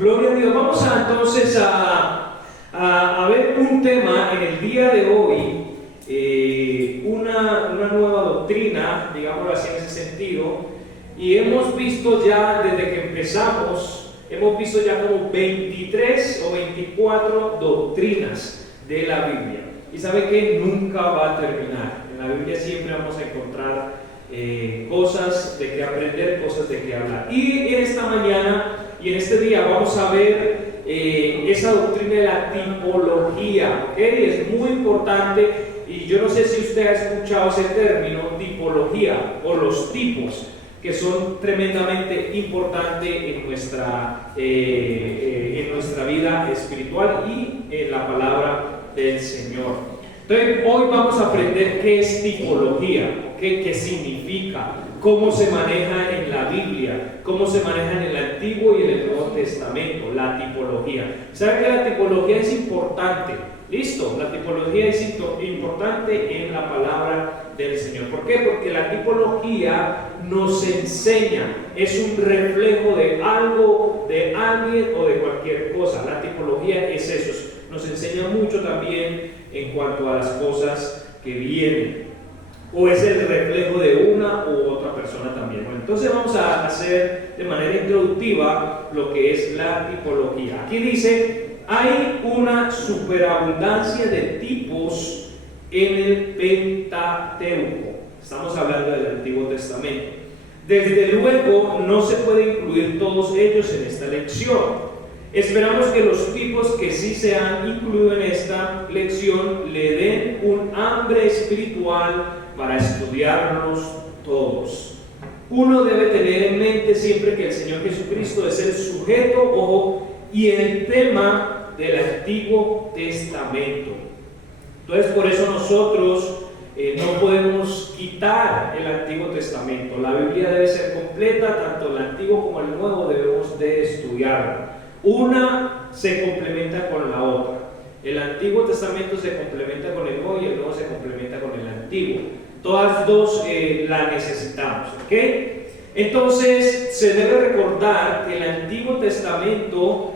Gloria a Dios. Vamos entonces a ver un tema en el día de hoy, una nueva doctrina, digámoslo así en ese sentido, y hemos visto ya desde que empezamos, hemos visto ya como 23 o 24 doctrinas de la Biblia. Y sabe que nunca va a terminar. En la Biblia siempre vamos a encontrar cosas de que aprender, cosas de que hablar. Y en esta mañana y en este día vamos a ver esa doctrina de la tipología, ¿okay? Es muy importante, y yo no sé si usted ha escuchado ese término, tipología, o los tipos, que son tremendamente importantes en nuestra vida espiritual y en la palabra del Señor. Entonces, hoy vamos a aprender qué es tipología, qué significa, cómo se maneja en la Biblia, cómo se maneja en el Antiguo y en el Nuevo Testamento, la tipología. ¿Sabe que la tipología es importante? ¿Listo? La tipología es importante en la palabra del Señor. ¿Por qué? Porque la tipología nos enseña, es un reflejo de algo, de alguien o de cualquier cosa. La tipología es eso, nos enseña mucho también en cuanto a las cosas que vienen. O es el reflejo de una u otra persona también. Bueno, entonces vamos a hacer de manera introductiva lo que es la tipología. Aquí dice, hay una superabundancia de tipos en el Pentateuco. Estamos hablando del Antiguo Testamento. Desde luego no se puede incluir todos ellos en esta lección. Esperamos que los tipos que sí se han incluido en esta lección le den un hambre espiritual para estudiarlos todos. Uno debe tener en mente siempre que el Señor Jesucristo es el sujeto, ojo, y el tema del Antiguo Testamento. Entonces, por eso nosotros no podemos quitar el Antiguo Testamento. La Biblia debe ser completa, tanto el Antiguo como el Nuevo debemos de estudiarlo. Una se complementa con la otra. El Antiguo Testamento se complementa con el Nuevo y el Nuevo se complementa con el Antiguo. Todas dos la necesitamos, ¿ok? Entonces se debe recordar que el Antiguo Testamento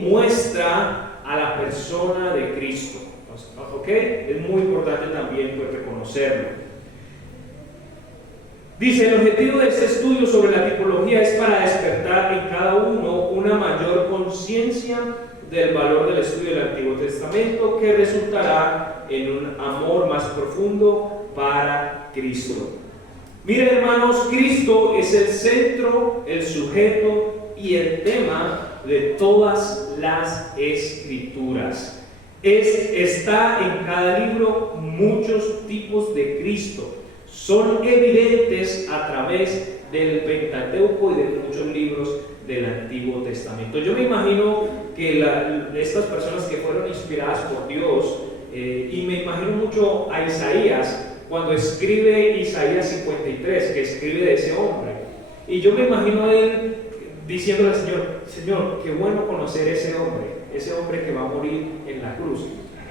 muestra a la persona de Cristo, ¿ok? Es muy importante también pues, reconocerlo. Dice, el objetivo de este estudio sobre la tipología es para despertar en cada uno una mayor conciencia del valor del estudio del Antiguo Testamento, que resultará en un amor más profundo para Cristo. Miren, hermanos, Cristo es el centro, el sujeto y el tema de todas las Escrituras. Está en cada libro muchos tipos de Cristo. Son evidentes a través del Pentateuco y de muchos libros del Antiguo Testamento. Yo me imagino que estas personas que fueron inspiradas por Dios, y me imagino mucho a Isaías, cuando escribe Isaías 53, que escribe de ese hombre. Y yo me imagino a él diciéndole al Señor, Señor, qué bueno conocer ese hombre que va a morir en la cruz.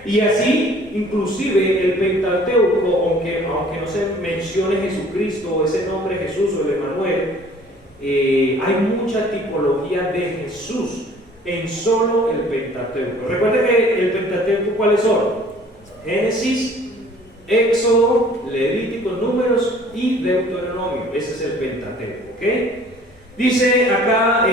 Y así, inclusive, el Pentateuco, aunque no se mencione Jesucristo o ese nombre Jesús o el Emanuel, hay mucha tipología de Jesús en solo el Pentateuco. Recuerden que el Pentateuco, ¿cuáles son? Génesis, Éxodo, Levítico, Números y Deuteronomio. Ese es el Pentateuco, ¿ok? Dice acá,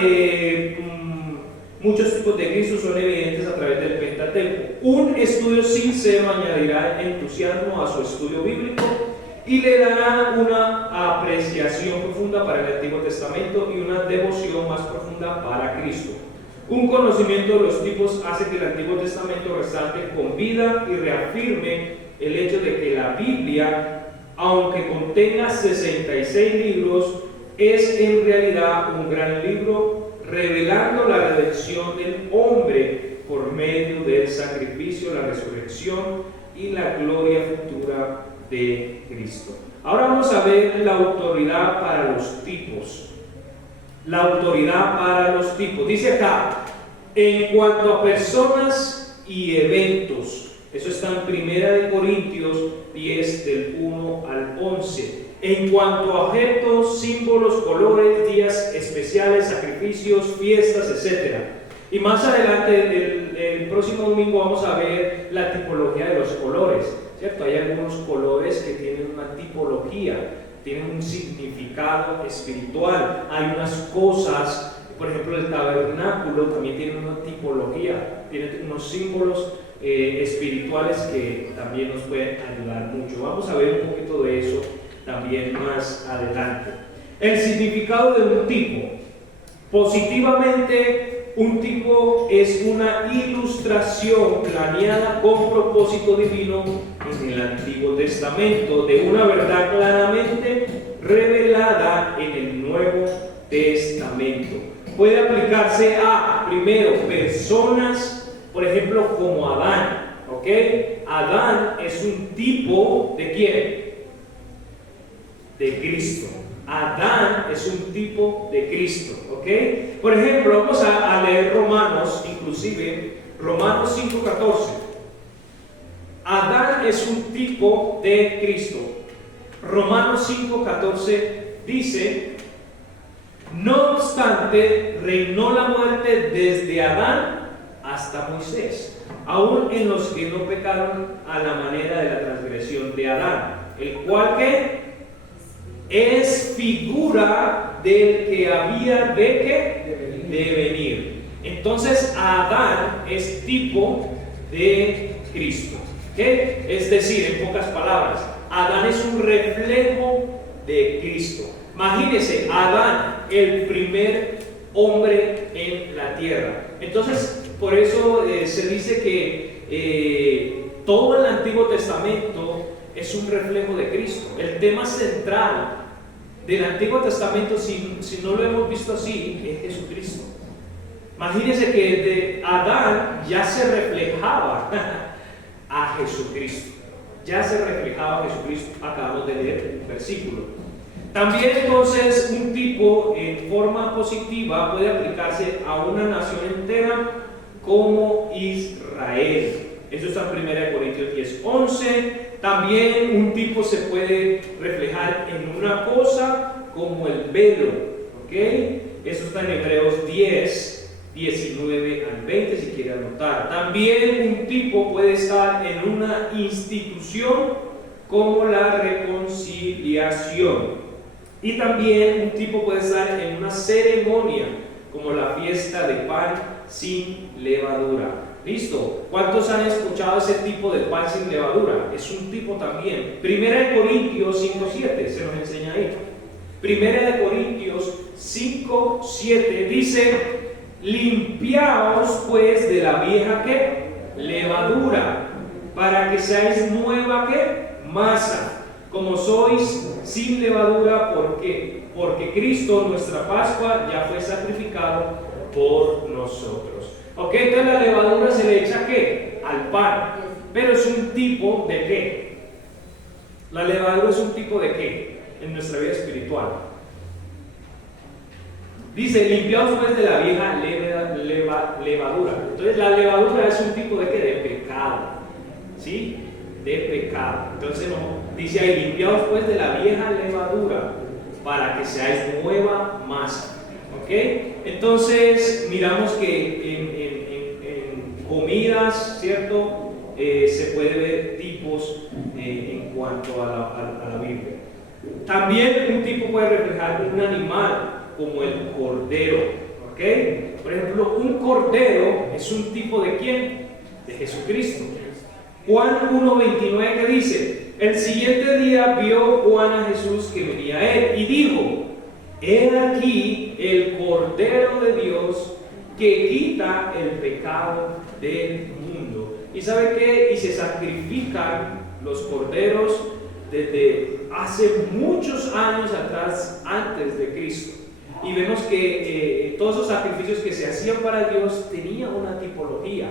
muchos tipos de Cristo son evidentes a través del Pentateuco. Un estudio sincero añadirá entusiasmo a su estudio bíblico y le dará una apreciación profunda para el Antiguo Testamento y una devoción más profunda para Cristo. Un conocimiento de los tipos hace que el Antiguo Testamento resalte con vida y reafirme el hecho de que la Biblia, aunque contenga 66 libros, es en realidad un gran libro revelando la redención del hombre por medio del sacrificio, la resurrección y la gloria futura de Cristo. Ahora vamos a ver la autoridad para los tipos. La autoridad para los tipos. Dice acá, en cuanto a personas y eventos, eso está en 1 Corintios 10 del 1 al 11. En cuanto a objetos, símbolos, colores, días especiales, sacrificios, fiestas, etc. Y más adelante, el próximo domingo, vamos a ver la tipología de los colores, ¿cierto? Hay algunos colores que tienen una tipología, tienen un significado espiritual. Hay unas cosas, por ejemplo, el tabernáculo también tiene una tipología, tiene unos símbolos espirituales que también nos pueden ayudar mucho. Vamos a ver un poquito de eso también más adelante. El significado de un tipo. Positivamente, un tipo es una ilustración planeada con propósito divino en el Antiguo Testamento de una verdad claramente revelada en el Nuevo Testamento. Puede aplicarse a, primero, personas, por ejemplo, como Adán, ¿ok? Adán es un tipo ¿de quién? De Cristo. Adán es un tipo de Cristo, ¿ok? Por ejemplo, vamos a leer Romanos, inclusive, Romanos 5:14. Adán es un tipo de Cristo. Romanos 5:14 dice: no obstante, reinó la muerte desde Adán hasta Moisés, aún en los que no pecaron a la manera de la transgresión de Adán, el cual que es figura del que había de venir. Entonces Adán es tipo de Cristo, ¿okay? Es decir, en pocas palabras, Adán es un reflejo de Cristo. Imagínense, Adán, el primer hombre en la tierra. Entonces, por eso se dice que todo el Antiguo Testamento es un reflejo de Cristo. El tema central del Antiguo Testamento, si no lo hemos visto así, es Jesucristo. Imagínense que de Adán ya se reflejaba a Jesucristo. Ya se reflejaba a Jesucristo. Acabamos de leer el versículo. También entonces un tipo en forma positiva puede aplicarse a una nación entera como Israel. Eso está en 1 Corintios 10:11. También un tipo se puede reflejar en una cosa como el velo, ¿ok? Eso está en Hebreos 10, 19 al 20 si quiere anotar. También un tipo puede estar en una institución como la reconciliación. Y también un tipo puede estar en una ceremonia como la fiesta de pan sin levadura. ¿Listo? ¿Cuántos han escuchado ese tipo de pan sin levadura? Es un tipo también. 1 Corintios 5:7 se nos enseña ahí. 1 Corintios 5:7 dice: limpiaos pues de la vieja ¿qué? Levadura, para que seáis nueva ¿qué? Masa, como sois sin levadura, porque Cristo, nuestra Pascua, ya fue sacrificado por nosotros. Ok, entonces la levadura se le echa ¿qué? Al pan, pero es un tipo de ¿qué? La levadura es un tipo de ¿qué? En nuestra vida espiritual. Dice: limpiaos pues de la vieja levadura. Entonces la levadura es un tipo de ¿qué? De pecado, ¿sí? De pecado. Entonces no, dice ahí: limpiaos pues de la vieja levadura, para que seáis nueva masa. ¿Ok? Entonces miramos que en comidas, ¿cierto? Se puede ver tipos en cuanto a la Biblia. También un tipo puede reflejar un animal como el cordero, ¿ok? Por ejemplo, un cordero es un tipo de ¿quién? De Jesucristo. Juan 1:29 que dice: el siguiente día vio Juan a Jesús que venía a él y dijo: he aquí el Cordero de Dios que quita el pecado del mundo. ¿Y sabe qué? Y se sacrifican los corderos desde hace muchos años atrás, antes de Cristo. Y vemos que todos los sacrificios que se hacían para Dios tenían una tipología,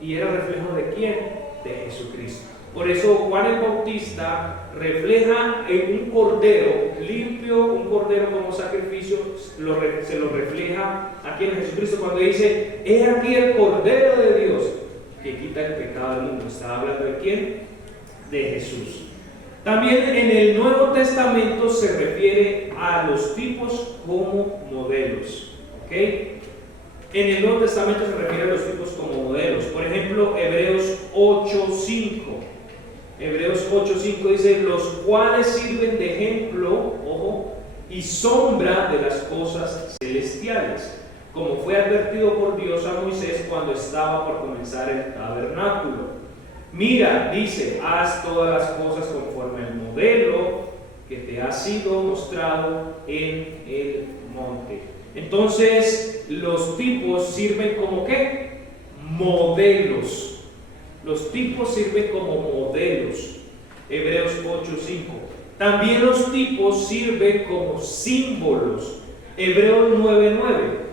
y era reflejo ¿de quién? De Jesucristo. Por eso Juan el Bautista refleja en un cordero limpio, un cordero como sacrificio, se lo refleja aquí en Jesucristo cuando dice: he aquí el Cordero de Dios que quita el pecado del mundo. ¿Está hablando de quién? De Jesús. También en el Nuevo Testamento se refiere a los tipos como modelos, ¿ok? en el Nuevo Testamento se refiere a los tipos como modelos. Por ejemplo, Hebreos 8:5. Hebreos 8:5 dice, los cuales sirven de ejemplo, ojo, y sombra de las cosas celestiales, como fue advertido por Dios a Moisés cuando estaba por comenzar el tabernáculo. Mira, dice, haz todas las cosas conforme al modelo que te ha sido mostrado en el monte. Entonces, los tipos sirven como ¿qué? Modelos. Los tipos sirven como modelos. Hebreos 8:5. También los tipos sirven como símbolos. Hebreos 9:9.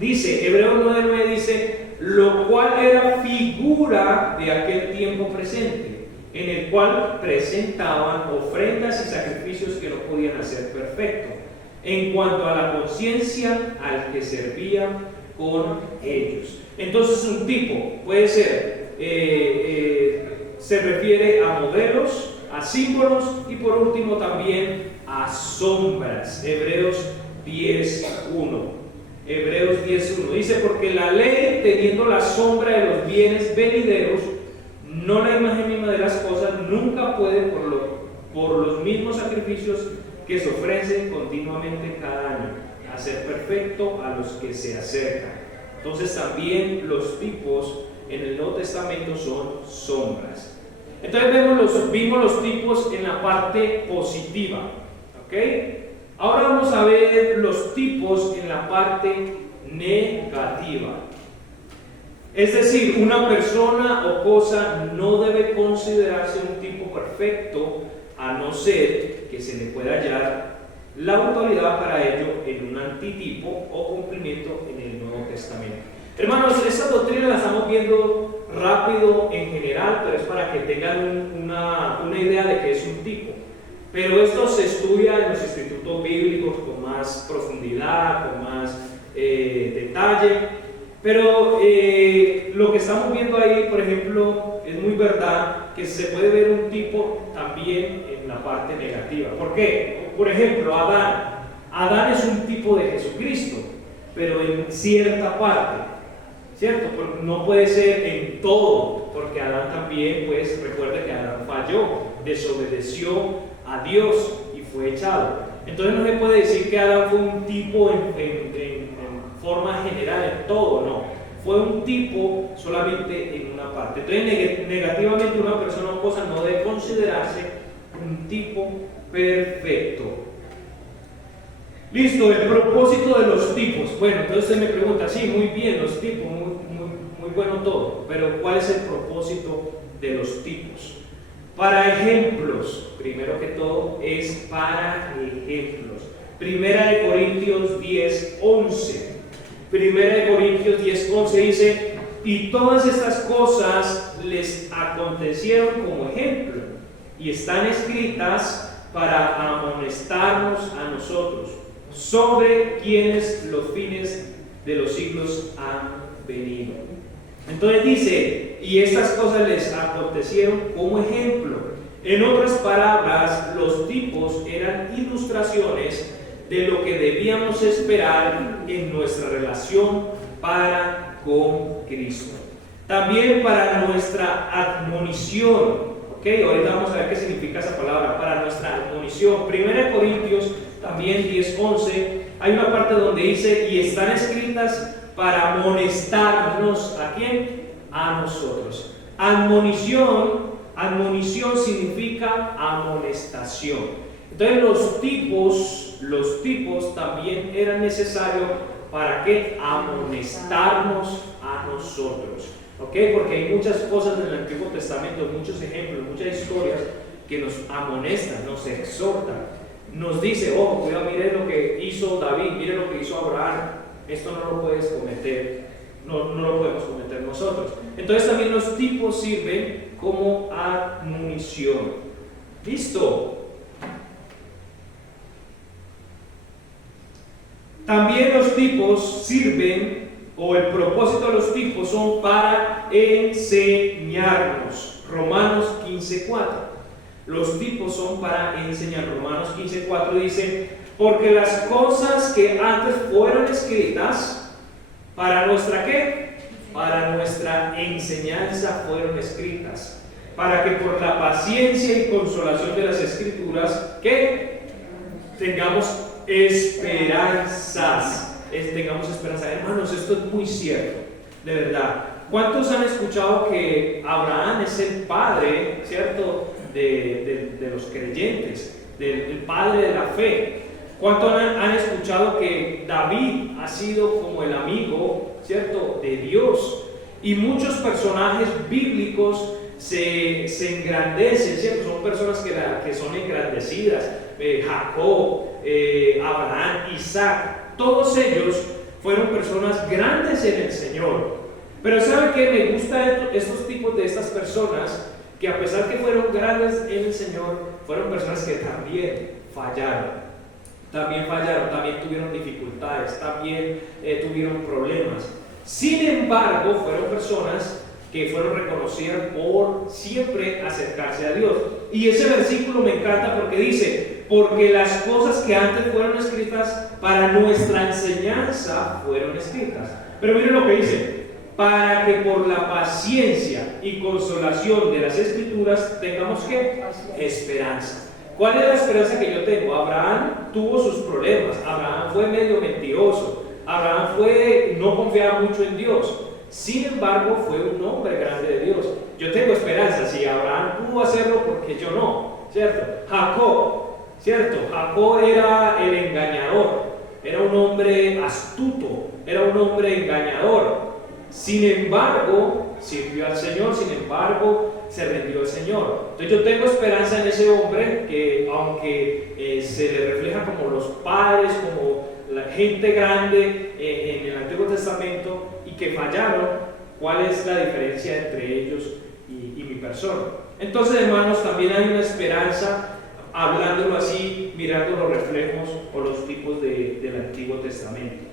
Dice, Hebreos 9:9 dice, lo cual era figura de aquel tiempo presente, en el cual presentaban ofrendas y sacrificios que no podían hacer perfecto, en cuanto a la conciencia al que servían con ellos. Entonces un tipo puede ser, se refiere a modelos, a símbolos y por último también a sombras. Hebreos 10:1. Hebreos 10:1 dice, porque la ley, teniendo la sombra de los bienes venideros, no la imagen misma de las cosas, nunca puede por los mismos sacrificios que se ofrecen continuamente cada año, hacer perfecto a los que se acercan. Entonces también los tipos en el Nuevo Testamento son sombras. Entonces vimos los tipos en la parte positiva, ¿ok? Ahora vamos a ver los tipos en la parte negativa. Es decir, una persona o cosa no debe considerarse un tipo perfecto a no ser que se le pueda hallar la autoridad para ello en un antitipo o cumplimiento en el Nuevo Testamento. Hermanos, esta doctrina la estamos viendo rápido en general, pero es para que tengan una idea de qué es un tipo. Pero esto se estudia en los institutos bíblicos con más profundidad, con más detalle. Pero lo que estamos viendo ahí, por ejemplo, es muy verdad que se puede ver un tipo también en la parte negativa. ¿Por qué? Por ejemplo, Adán. Adán es un tipo de Jesucristo, pero en cierta parte, ¿cierto? No puede ser en todo, porque Adán también, pues recuerda que Adán falló, desobedeció a Dios y fue echado. Entonces no se puede decir que Adán fue un tipo en forma general en todo, no. Fue un tipo solamente en una parte. Entonces negativamente una persona o cosa no debe considerarse un tipo perfecto. Listo, el propósito de los tipos. Bueno, entonces usted me pregunta, sí, muy bien, los tipos, muy bueno todo, pero ¿cuál es el propósito de los tipos? Para ejemplos, primero que todo, es para ejemplos. Primera de Corintios 10:11. Primera de Corintios 10:11 dice, y todas estas cosas les acontecieron como ejemplo, y están escritas para amonestarnos a nosotros, sobre quienes los fines de los siglos han venido. Entonces dice, y estas cosas les acontecieron como ejemplo. En otras palabras, los tipos eran ilustraciones de lo que debíamos esperar en nuestra relación para con Cristo. También para nuestra admonición. ¿Ok? Ahorita vamos a ver qué significa esa palabra, para nuestra admonición. 1 Corintios también 10:11, hay una parte donde dice, y están escritas para amonestarnos, ¿a quién? A nosotros. Admonición significa amonestación. Entonces los tipos también eran necesarios para que amonestarnos a nosotros. ¿Ok? Porque hay muchas cosas en el Antiguo Testamento, muchos ejemplos, muchas historias que nos amonestan, nos exhortan. Nos dice, ojo, cuidado, mire lo que hizo David, mire lo que hizo Abraham, esto no lo puedes cometer, no lo podemos cometer nosotros. Entonces también los tipos sirven como admonición. ¿Listo? También los tipos sirven, o el propósito de los tipos son para enseñarnos. Romanos 15:4. Los tipos son para enseñar. Romanos 15:4 dice, porque las cosas que antes fueron escritas ¿Para nuestra qué? Para nuestra enseñanza fueron escritas, para que por la paciencia y consolación de las Escrituras, ¿qué? Tengamos esperanzas. Tengamos esperanza. Hermanos, esto es muy cierto, de verdad. ¿Cuántos han escuchado que Abraham es el padre, cierto, de los creyentes, el padre de la fe? ¿Cuántos han escuchado que David ha sido como el amigo, cierto, de Dios? Y muchos personajes bíblicos se engrandecen, ¿cierto? Son personas que son engrandecidas. Jacob, Abraham, Isaac, todos ellos fueron personas grandes en el Señor. Pero ¿sabe qué? Me gustan estos tipos de estas personas que, a pesar que fueron grandes en el Señor, fueron personas que también fallaron. También tuvieron dificultades, también tuvieron problemas. Sin embargo, fueron personas que fueron reconocidas por siempre acercarse a Dios. Y ese versículo me encanta porque dice: porque las cosas que antes fueron escritas para nuestra enseñanza fueron escritas. Pero miren lo que dice: para que por la paciencia y consolación de las Escrituras tengamos ¿qué? Esperanza. ¿Cuál es la esperanza que yo tengo? Abraham tuvo sus problemas. Abraham fue medio mentiroso. Abraham no confiaba mucho en Dios. Sin embargo, fue un hombre grande de Dios. Yo tengo esperanza. Si Abraham pudo hacerlo, ¿por qué yo no? ¿Cierto? Jacob, ¿cierto? Jacob era el engañador. Era un hombre astuto. Era un hombre engañador. Sin embargo, sirvió al Señor. Sin embargo, se rendió al Señor. Entonces yo tengo esperanza en ese hombre que, aunque se le refleja como los padres, como la gente grande en el Antiguo Testamento, y que fallaron, ¿cuál es la diferencia entre ellos y mi persona? Entonces, hermanos, también hay una esperanza, hablándolo así, mirando los reflejos o los tipos del Antiguo Testamento.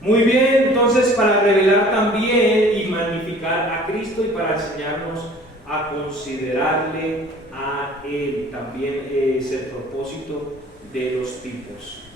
Muy bien, entonces, para revelar también y magnificar a Cristo y para enseñarnos a considerarle a Él, también es el propósito de los tipos.